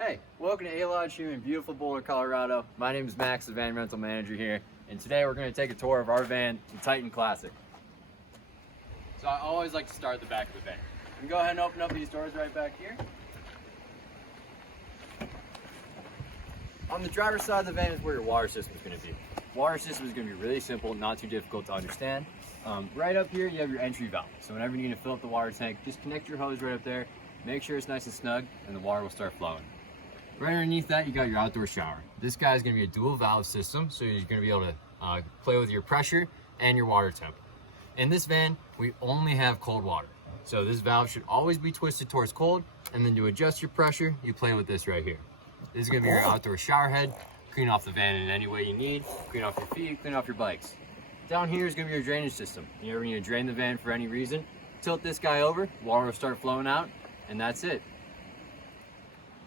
Hey, welcome to A-Lodge here in beautiful Boulder, Colorado. My name is Max, the van rental manager here, and today we're going to take a tour of our van, the Titan Classic. So I always like to start at the back of the van. You can go ahead and open up these doors right back here. On the driver's side of the van is where your water system is going to be. Water system is going to be really simple, not too difficult to understand. Right up here you have your entry valve. So whenever you need to fill up the water tank, just connect your hose right up there, make sure it's nice and snug, and the water will start flowing. Right underneath that, you got your outdoor shower. This guy is going to be a dual valve system, so you're going to be able to play with your pressure and your water temp. In this van, we only have cold water. So this valve should always be twisted towards cold, and then to adjust your pressure, you play with this right here. This is going to be your outdoor shower head. Clean off the van in any way you need. Clean off your feet, clean off your bikes. Down here is going to be your drainage system. You ever need to drain the van for any reason, tilt this guy over, water will start flowing out, and that's it.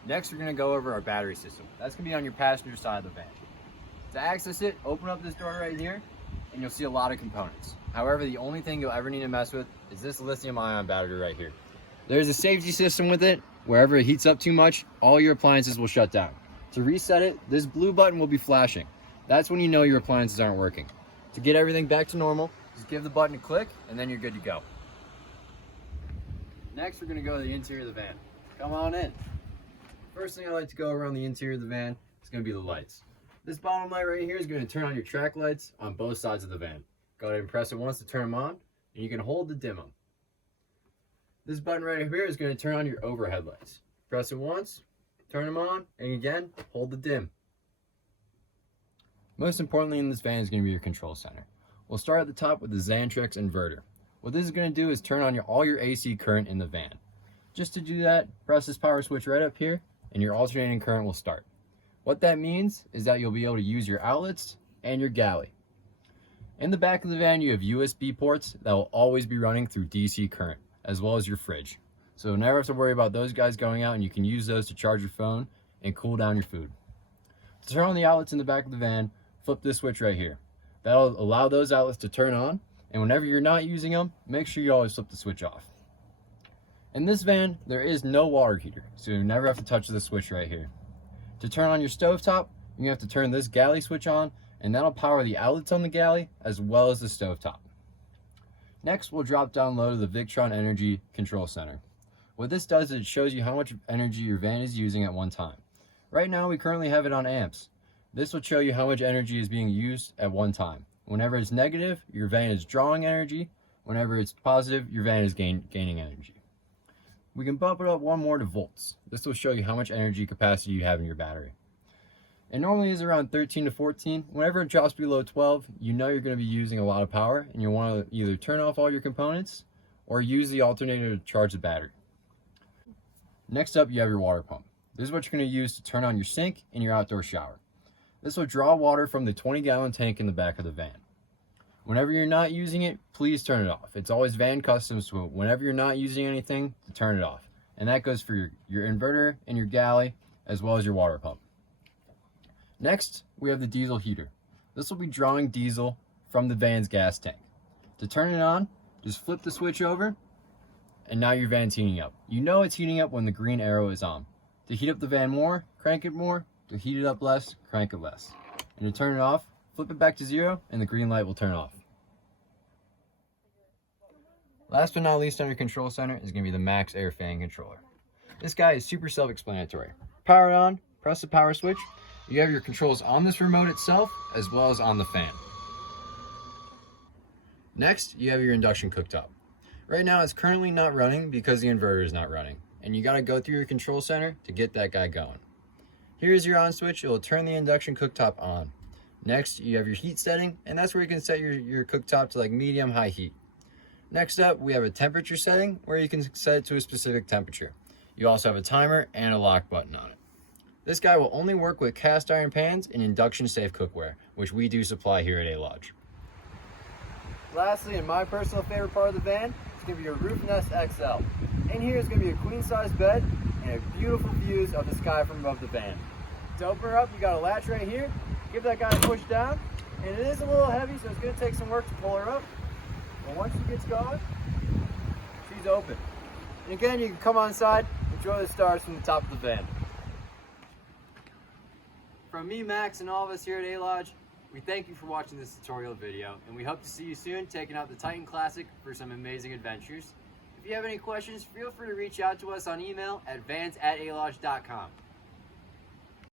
Next, we're going to go over our battery system. That's going to be on your passenger side of the van. To access it, open up this door right here, and you'll see a lot of components. However, the only thing you'll ever need to mess with is this lithium-ion battery right here. There's a safety system with it. Wherever it heats up too much, all your appliances will shut down. To reset it, this blue button will be flashing. That's when you know your appliances aren't working. To get everything back to normal, just give the button a click, and then you're good to go. Next, we're going to go to the interior of the van. Come on in. First thing I like to go around the interior of the van is going to be the lights. This bottom light right here is going to turn on your track lights on both sides of the van. Go ahead and press it once to turn them on, and you can hold to dim them. This button right here is going to turn on your overhead lights. Press it once, turn them on, and again, hold the dim. Most importantly in this van is going to be your control center. We'll start at the top with the Xantrex inverter. What this is going to do is turn on all your AC current in the van. Just to do that, press this power switch right up here, and your alternating current will start. What that means is that you'll be able to use your outlets and your galley. In the back of the van, you have USB ports that will always be running through DC current, as well as your fridge. So you'll never have to worry about those guys going out, and you can use those to charge your phone and cool down your food. To turn on the outlets in the back of the van, flip this switch right here. That'll allow those outlets to turn on, and whenever you're not using them, make sure you always flip the switch off. In this van, there is no water heater, so you never have to touch the switch right here. To turn on your stovetop, you have to turn this galley switch on, and that'll power the outlets on the galley as well as the stovetop. Next, we'll drop down low to the Victron Energy Control Center. What this does is it shows you how much energy your van is using at one time. Right now, we currently have it on amps. This will show you how much energy is being used at one time. Whenever it's negative, your van is drawing energy. Whenever it's positive, your van is gaining energy. We can bump it up one more to volts. This will show you how much energy capacity you have in your battery. It normally is around 13 to 14. Whenever it drops below 12, you know you're going to be using a lot of power, and you want to either turn off all your components or use the alternator to charge the battery. Next up, you have your water pump. This is what you're going to use to turn on your sink and your outdoor shower. This will draw water from the 20-gallon tank in the back of the van. Whenever you're not using it, please turn it off. It's always van custom, so whenever you're not using anything, to turn it off. And that goes for your inverter and your galley, as well as your water pump. Next, we have the diesel heater. This will be drawing diesel from the van's gas tank. To turn it on, just flip the switch over, and now your van's heating up. You know it's heating up when the green arrow is on. To heat up the van more, crank it more. To heat it up less, crank it less. And to turn it off, flip it back to 0, and the green light will turn off. Last but not least on your control center is going to be the Max Air Fan Controller. This guy is super self-explanatory. Power it on, press the power switch. You have your controls on this remote itself, as well as on the fan. Next, you have your induction cooktop. Right now, it's currently not running because the inverter is not running, and you got to go through your control center to get that guy going. Here's your on switch. It will turn the induction cooktop on. Next, you have your heat setting, and that's where you can set your cooktop to like medium-high heat. Next up, we have a temperature setting where you can set it to a specific temperature. You also have a timer and a lock button on it. This guy will only work with cast iron pans and induction-safe cookware, which we do supply here at A-Lodge. Lastly, and my personal favorite part of the van, is going to be your Roof Nest XL. In here is going to be a queen-size bed and beautiful views of the sky from above the van. To open her up, you got a latch right here. Give that guy a push down, and it is a little heavy, so it's going to take some work to pull her up. But once she gets going, she's open. And again, you can come on inside, enjoy the stars from the top of the van. From me, Max, and all of us here at A-Lodge, we thank you for watching this tutorial video, and we hope to see you soon taking out the Titan Classic for some amazing adventures. If you have any questions, feel free to reach out to us on email at vans@alodge.com.